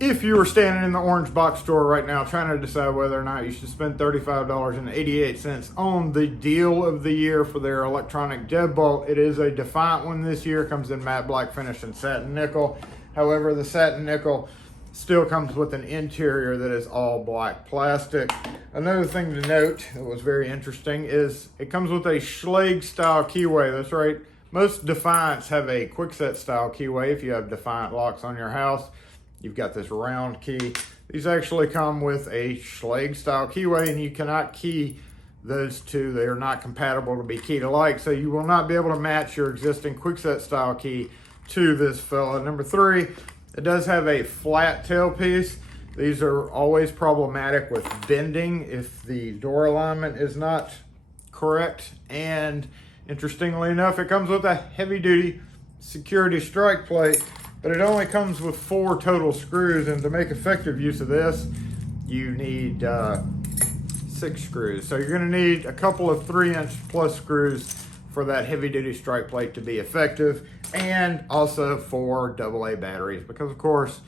If you were standing in the orange box store right now trying to decide whether or not you should spend $35.88 on the deal of the year for their electronic deadbolt, it is a Defiant one this year. Comes in matte black finish and satin nickel. However, the satin nickel still comes with an interior that is all black plastic. Another thing to note that was very interesting is it comes with a Schlage style keyway. That's right. Most Defiants have a quickset style keyway. If you have Defiant locks on your house, you've got this round key. These actually come with a Schlage style keyway, and you cannot key those two. They are not compatible to be keyed alike, so you will not be able to match your existing quickset style key to this fella. Number 3, it does have a flat tailpiece. These are always problematic with bending if the door alignment is not correct. And interestingly enough, it comes with a heavy duty security strike plate, but it only comes with 4 total screws, and to make effective use of this, you need 6 screws. So you're gonna need a couple of 3-inch plus screws for that heavy duty strike plate to be effective, and also 4 AA batteries, because of course,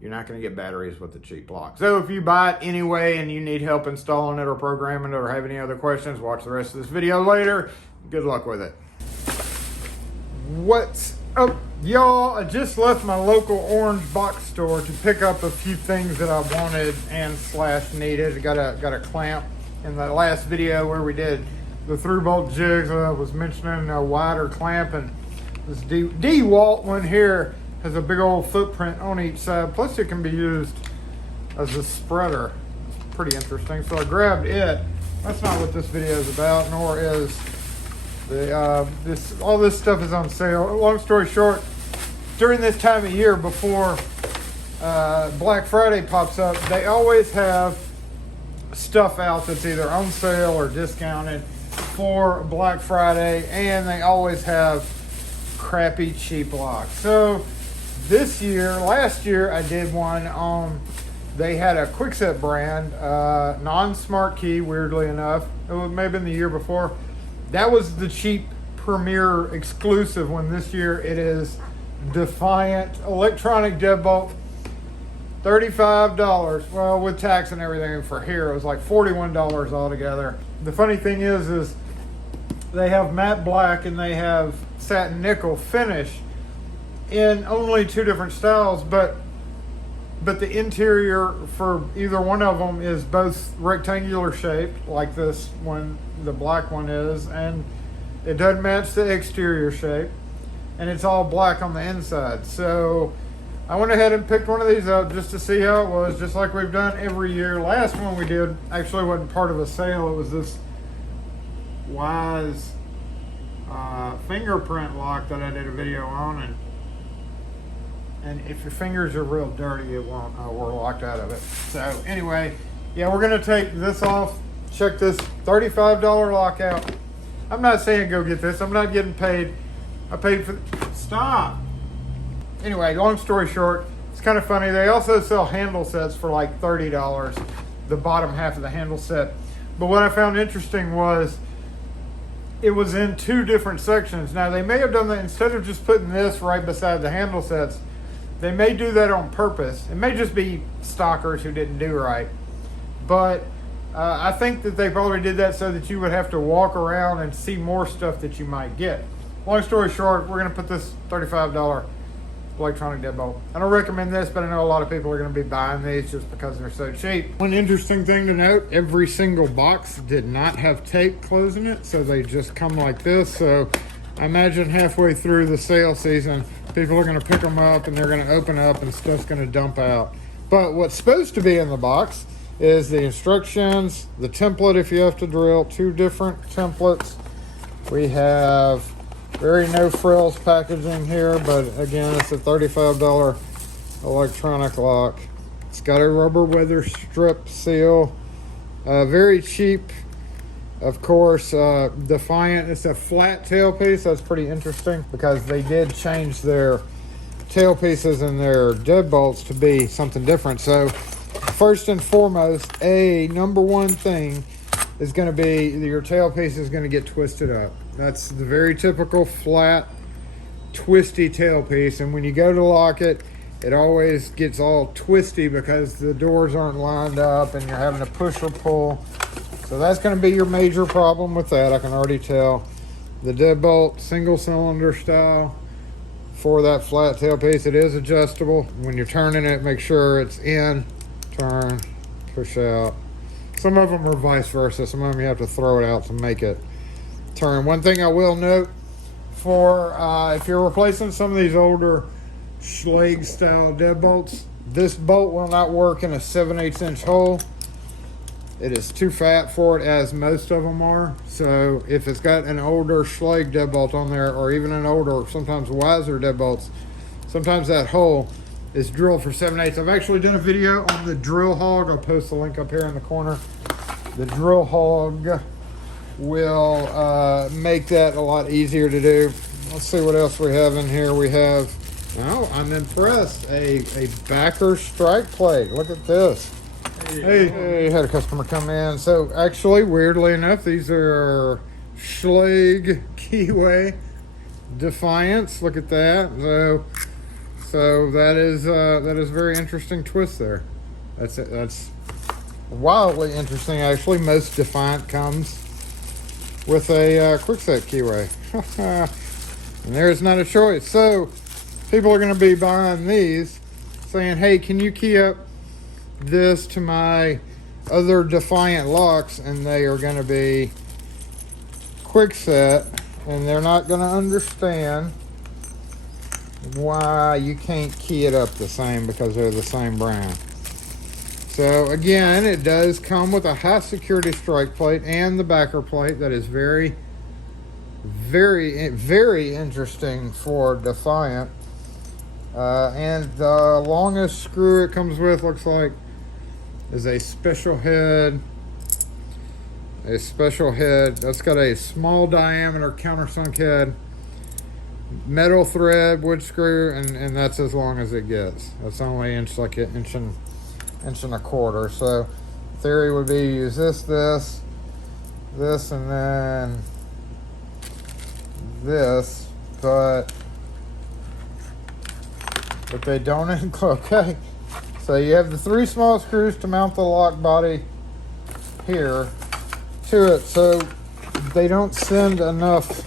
you're not gonna get batteries with the cheap lock. So if you buy it anyway and you need help installing it or programming it or have any other questions, watch the rest of this video later. Good luck with it. What's up, y'all? I just left my local orange box store to pick up a few things that I wanted and / needed. I got a clamp in the last video where we did the through bolt jigs. I was mentioning a wider clamp, and this DeWalt one here has a big old footprint on each side. Plus it can be used as a spreader. It's pretty interesting. So I grabbed it. That's not what this video is about, nor is all this stuff is on sale. Long story short, during this time of year before Black Friday pops up, they always have stuff out that's either on sale or discounted for Black Friday, and they always have crappy cheap locks. So last year I did one on, they had a Quickset brand, non-smart key, weirdly enough. It may have been the year before. That was the cheap Premier exclusive one. This year it is Defiant Electronic Deadbolt, $35. Well, with tax and everything for here, it was like $41 altogether. The funny thing is they have matte black and they have satin nickel finish in only 2 different styles, but the interior for either one of them is both rectangular shaped, like this one, the black one is, and it doesn't match the exterior shape, and it's all black on the inside. So I went ahead and picked one of these up just to see how it was, just like we've done every year. Last one we did actually wasn't part of a sale. It was this Wise fingerprint lock that I did a video on, and if your fingers are real dirty, it won't, we're locked out of it. So anyway, yeah, we're gonna take this off. Check this $35 lock out. I'm not saying go get this. I'm not getting paid. I paid for, stop. Anyway, long story short, it's kind of funny. They also sell handle sets for like $30, the bottom half of the handle set. But what I found interesting was it was in 2 different sections. Now they may have done that instead of just putting this right beside the handle sets. They may do that on purpose. It may just be stalkers who didn't do right. But I think that they probably did that so that you would have to walk around and see more stuff that you might get. Long story short, we're going to put this $35 electronic deadbolt. I don't recommend this, but I know a lot of people are going to be buying these just because they're so cheap. One interesting thing to note, every single box did not have tape closing it, so they just come like this. So I imagine halfway through the sale season, people are going to pick them up and they're going to open up and stuff's going to dump out. But what's supposed to be in the box is the instructions, the template if you have to drill, 2 different templates. We have very no frills packaging here, but again, it's a $35 electronic lock. It's got a rubber weather strip seal, very cheap. Of course, Defiant, it's a flat tailpiece. That's pretty interesting because they did change their tailpieces and their deadbolts to be something different. So first and foremost, number one thing is going to be your tailpiece is going to get twisted up. That's the very typical flat, twisty tailpiece. And when you go to lock it, it always gets all twisty because the doors aren't lined up and you're having to push or pull. So that's going to be your major problem with that, I can already tell. The deadbolt, single cylinder style for that flat tailpiece, it is adjustable. When you're turning it, make sure it's in, turn, push out. Some of them are vice versa. Some of them you have to throw it out to make it turn. One thing I will note, for if you're replacing some of these older Schlage style deadbolts, this bolt will not work in a 7/8 inch hole. It is too fat for it, as most of them are. So if it's got an older Schlage deadbolt on there, or even an older, sometimes wiser deadbolts, sometimes that hole is drilled for 7/8. I've actually done a video on the drill hog. I'll post the link up here in the corner. The drill hog will make that a lot easier to do. Let's see what else we have in here. We have, oh, I'm impressed, a backer strike plate. Look at this. Hey, had a customer come in. So actually, weirdly enough, these are Schlage keyway Defiance. Look at that. So that is a very interesting twist there. That's it. That's wildly interesting, actually. Most Defiant comes with a quickset keyway. And there's not a choice. So people are going to be buying these saying, hey, can you key up this to my other Defiant locks? And they are going to be quickset, and they're not going to understand why you can't key it up the same, because they're the same brand. So again, it does come with a high security strike plate and the backer plate. That is very, very, very interesting for Defiant. And the longest screw it comes with, looks like, is a special head. A special head that's got a small diameter countersunk head, metal thread, wood screw, and that's as long as it gets. That's only like an inch and a quarter. So theory would be use this, and then this, but they don't include. Okay, so you have the 3 small screws to mount the lock body here to it, so they don't send enough.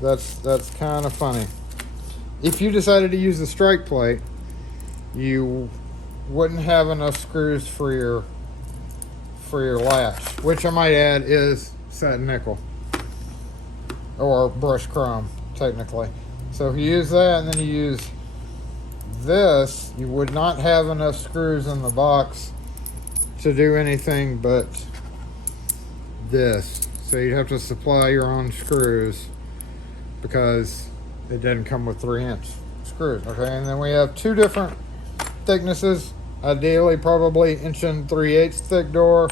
That's kind of funny. If you decided to use the strike plate, you wouldn't have enough screws for your latch, which I might add is satin nickel or brushed chrome technically. So if you use that and then you use this, you would not have enough screws in the box to do anything but this. So you'd have to supply your own screws because it doesn't come with 3-inch screws. Okay, and then we have 2 different thicknesses. Ideally, probably 1 3/8 thick door,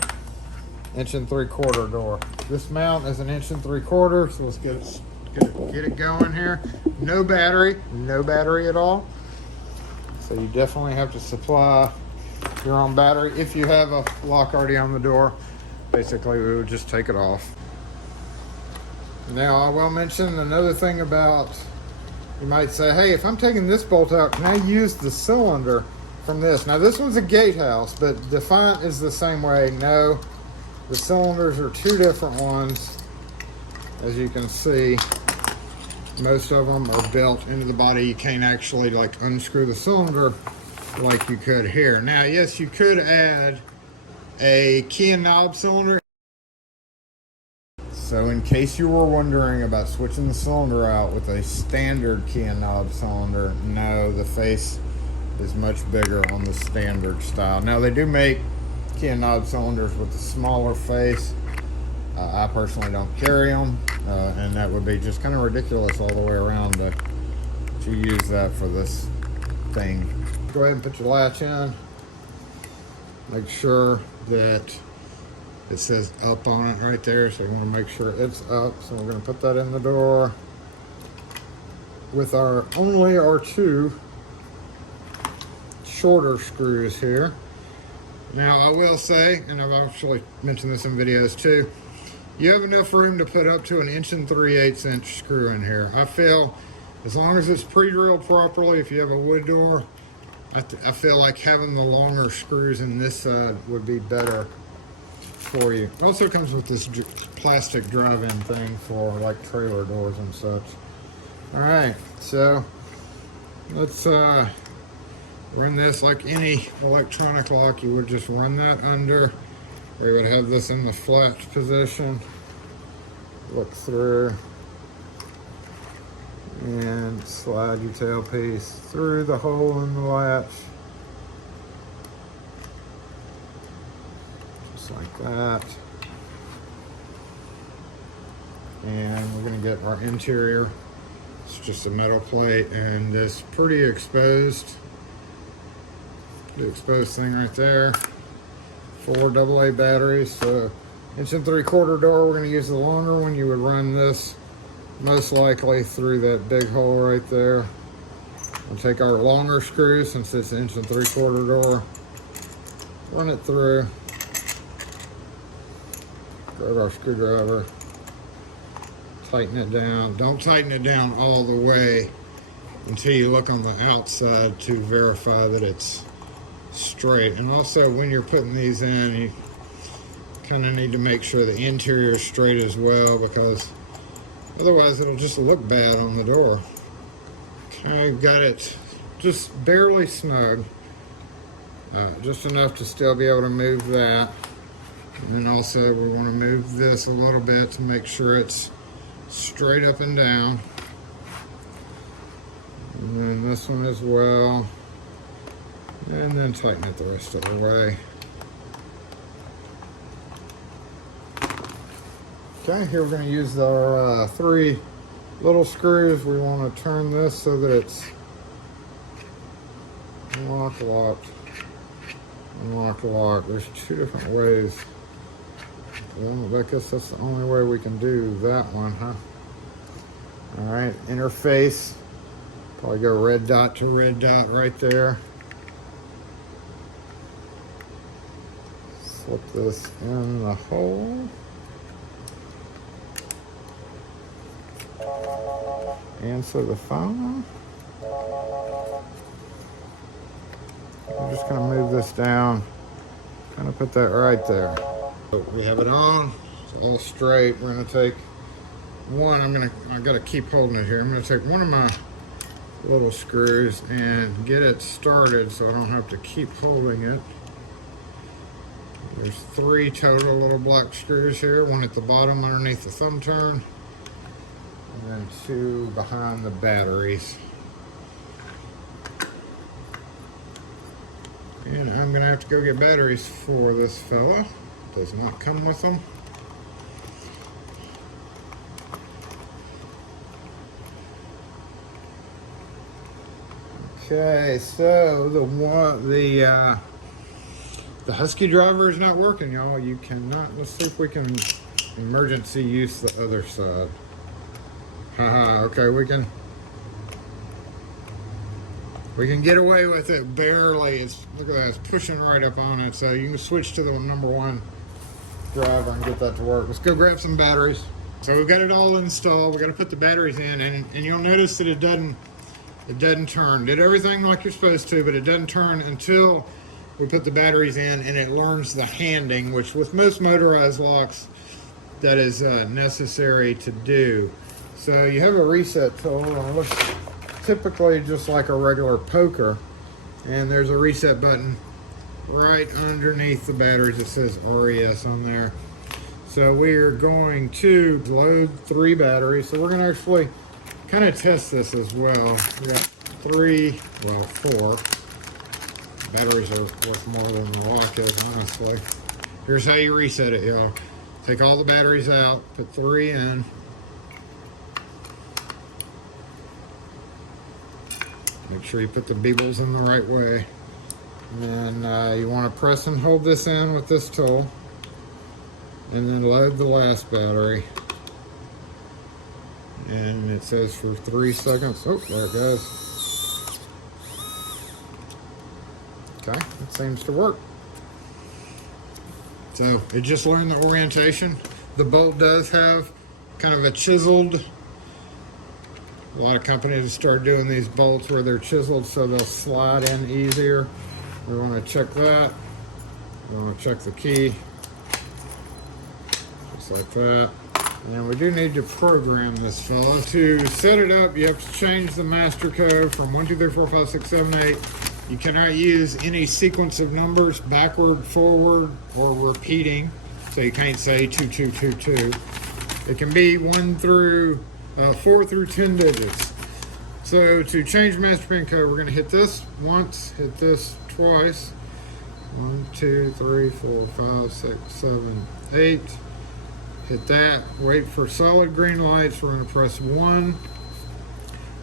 1 3/4 door. This mount is 1 3/4, so let's get it going here. No battery at all. So you definitely have to supply your own battery. If you have a lock already on the door, basically we would just take it off. Now I will mention another thing about, you might say, hey, if I'm taking this bolt out, can I use the cylinder from this? Now this one's a gatehouse, but Defiant is the same way. No, the cylinders are 2 different ones. As you can see, most of them are built into the body. You can't actually like unscrew the cylinder like you could here. Now, yes, you could add a key and knob cylinder. So in case you were wondering about switching the cylinder out with a standard key and knob cylinder, no, the face is much bigger on the standard style. Now they do make key and knob cylinders with a smaller face. I personally don't carry them, and that would be just kind of ridiculous all the way around to use that for this thing. Go ahead and put your latch in. Make sure that it says up on it right there, so we're going to make sure it's up. So we're going to put that in the door with only our 2 shorter screws here. Now I will say, and I've actually mentioned this in videos too, you have enough room to put up to an 1 3/8 inch screw in here. I feel as long as it's pre-drilled properly, if you have a wood door, I feel like having the longer screws in this side would be better for you. Also comes with this plastic drive-in thing for like trailer doors and such. All right, so let's run this like any electronic lock. You would just run that under, or you would have this in the flat position. Look through and slide your tailpiece through the hole in the latch. Just like that. And we're gonna get our interior. It's just a metal plate and this pretty exposed thing right there. 4 AA batteries. So 1 3/4 door, we're gonna use the longer one. You would run this most likely through that big hole right there. We'll take our longer screw, since it's 1 3/4 door, run it through, grab our screwdriver, tighten it down. Don't tighten it down all the way until you look on the outside to verify that it's straight. And also when you're putting these in, you kind of need to make sure the interior is straight as well, because otherwise it'll just look bad on the door. Okay, got it just barely snug. Just enough to still be able to move that. And then also we want to move this a little bit to make sure it's straight up and down. And then this one as well. And then tighten it the rest of the way. Okay, here we're going to use our 3 little screws. We want to turn this so that it's unlock, locked, unlock, lock. There's 2 different ways. Well, I guess that's the only way we can do that one, huh? All right, interface. Probably go red dot to red dot right there. Slip this in the hole. Answer the phone. I'm just going to move this down. Kind of put that right there. So we have it on. It's all straight. We're going to take one. I got to keep holding it here. I'm going to take one of my little screws and get it started so I don't have to keep holding it. There's 3 total little black screws here. One at the bottom underneath the thumb turn. And then 2 behind the batteries. And I'm gonna have to go get batteries for this fella. Does not come with them. Okay, so the Husky driver is not working, y'all. You cannot. Let's see if we can emergency use the other side. Haha, okay, we can get away with it barely. Look at that, it's pushing right up on it. So you can switch to the number 1 driver and get that to work. Let's go grab some batteries. So we've got it all installed. We got to put the batteries in, and you'll notice that it doesn't turn. Did everything like you're supposed to, but it doesn't turn until we put the batteries in, and it learns the handing, which with most motorized locks, that is necessary to do. So you have a reset tool, and it looks typically just like a regular poker, and there's a reset button right underneath the batteries. It says RES on there. So we are going to load 3 batteries. So we're going to actually kind of test this as well. We got 4 batteries are worth more than the lock is, honestly. Here's how you reset it, y'all. Take all the batteries out, put 3 in. Make sure you put the beepers in the right way. And then you want to press and hold this in with this tool. And then load the last battery. And it says for 3 seconds. Oh, there it goes. Okay, it seems to work. So it just learned the orientation. The bolt does have kind of a chiseled A lot of companies start doing these bolts where they're chiseled so they'll slide in easier. We want to check that. We want to check the key, just like that. And we do need to program this fella. To set it up, you have to change the master code from 1, 2, 3, 4, 5, 6, 7, 8. You cannot use any sequence of numbers backward, forward, or repeating. So you can't say 2, 2, 2, 2. It can be 4 through 10 digits. So to change master pin code, we're going to hit this once, hit this twice. 1, 2, 3, 4, 5, 6, 7, 8. Hit that. Wait for solid green lights. We're going to press 1.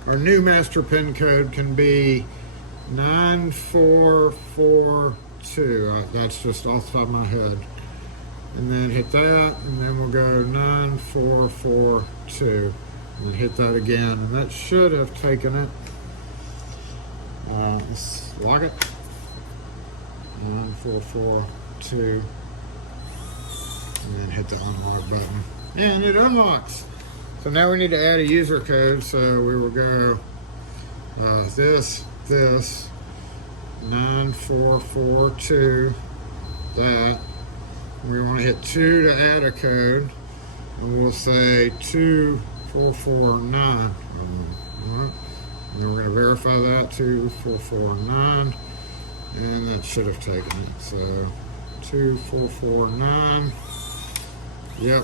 Our new master pin code can be 9442. That's just off the top of my head. And then hit that, and then we'll go 9442. And hit that again, and that should have taken it. Let's lock it. 9442. And then hit the unlock button. And it unlocks. So now we need to add a user code. So we will go this, 9442, that. We want to hit 2 to add a code. And we'll say 2449. All right. And then we're going to verify that, 2449. And that should have taken it. So 2449. Yep.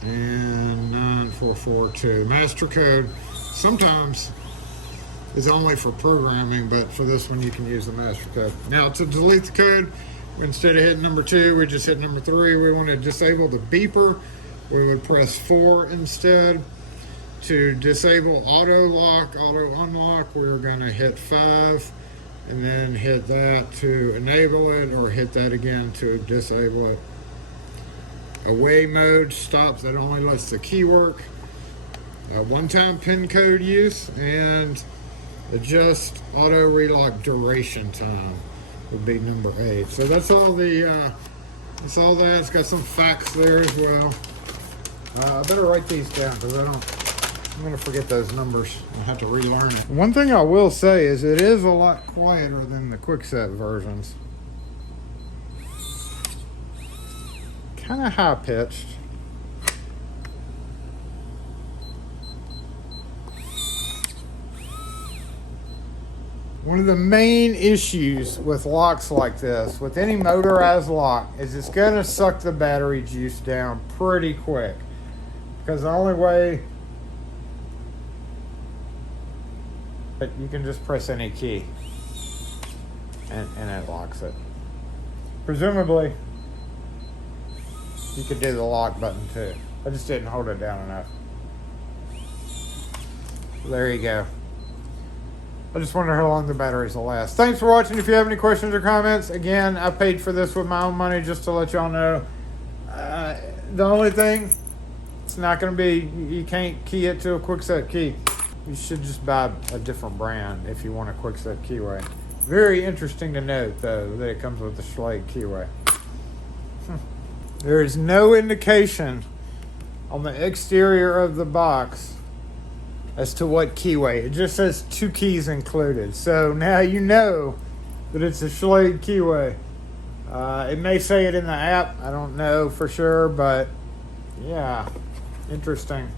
And 9442. Master code sometimes is only for programming, but for this one you can use the master code. Now to delete the code, instead of hitting number 2, we just hit number 3. We want to disable the beeper. We would press 4 instead. To disable auto lock, auto unlock, we're going to hit 5 and then hit that to enable it, or hit that again to disable it. Away mode stops, that only lets the key work. One-time pin code use, and adjust auto relock duration time would be number 8. So that's all that. It's got some facts there as well. I better write these down because I'm going to forget those numbers. I'll have to relearn it. One thing I will say is it is a lot quieter than the quickset versions. Kind of high pitched. One of the main issues with locks like this, with any motorized lock, is it's going to suck the battery juice down pretty quick. Because the only way you can just press any key and it locks it. Presumably, you could do the lock button too. I just didn't hold it down enough. There you go. I just wonder how long the batteries will last. Thanks for watching. If you have any questions or comments, again, I paid for this with my own money, just to let y'all know. The only thing, it's not going to be, you can't key it to a quickset key. You should just buy a different brand if you want a quickset keyway. Very interesting to note, though, that it comes with the Schlage keyway. There is no indication on the exterior of the box as to what keyway. It just says 2 keys included. So now you know that it's a Schlage keyway. It may say it in the app. I don't know for sure, but yeah, interesting.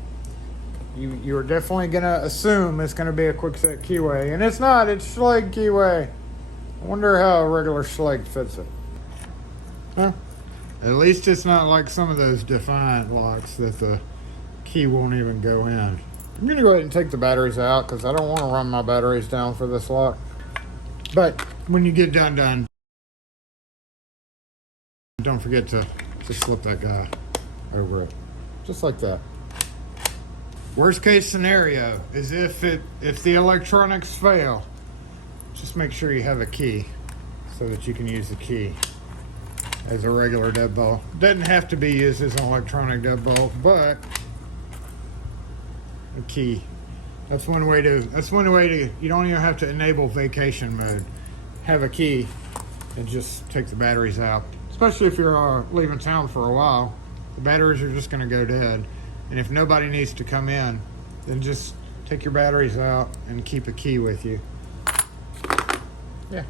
You're definitely going to assume it's going to be a quickset keyway. And it's not. It's Schlage keyway. I wonder how a regular Schlage fits it. Huh? At least it's not like some of those Defiant locks that the key won't even go in. I'm going to go ahead and take the batteries out because I don't want to run my batteries down for this lock. But when you get done, don't forget to slip that guy over it. Just like that. Worst case scenario is if the electronics fail, just make sure you have a key so that you can use the key as a regular deadbolt. Doesn't have to be used as an electronic deadbolt, but a key. That's one way to, you don't even have to enable vacation mode. Have a key and just take the batteries out. Especially if you're leaving town for a while, the batteries are just gonna go dead. And if nobody needs to come in, then just take your batteries out, and keep a key with you. Yeah.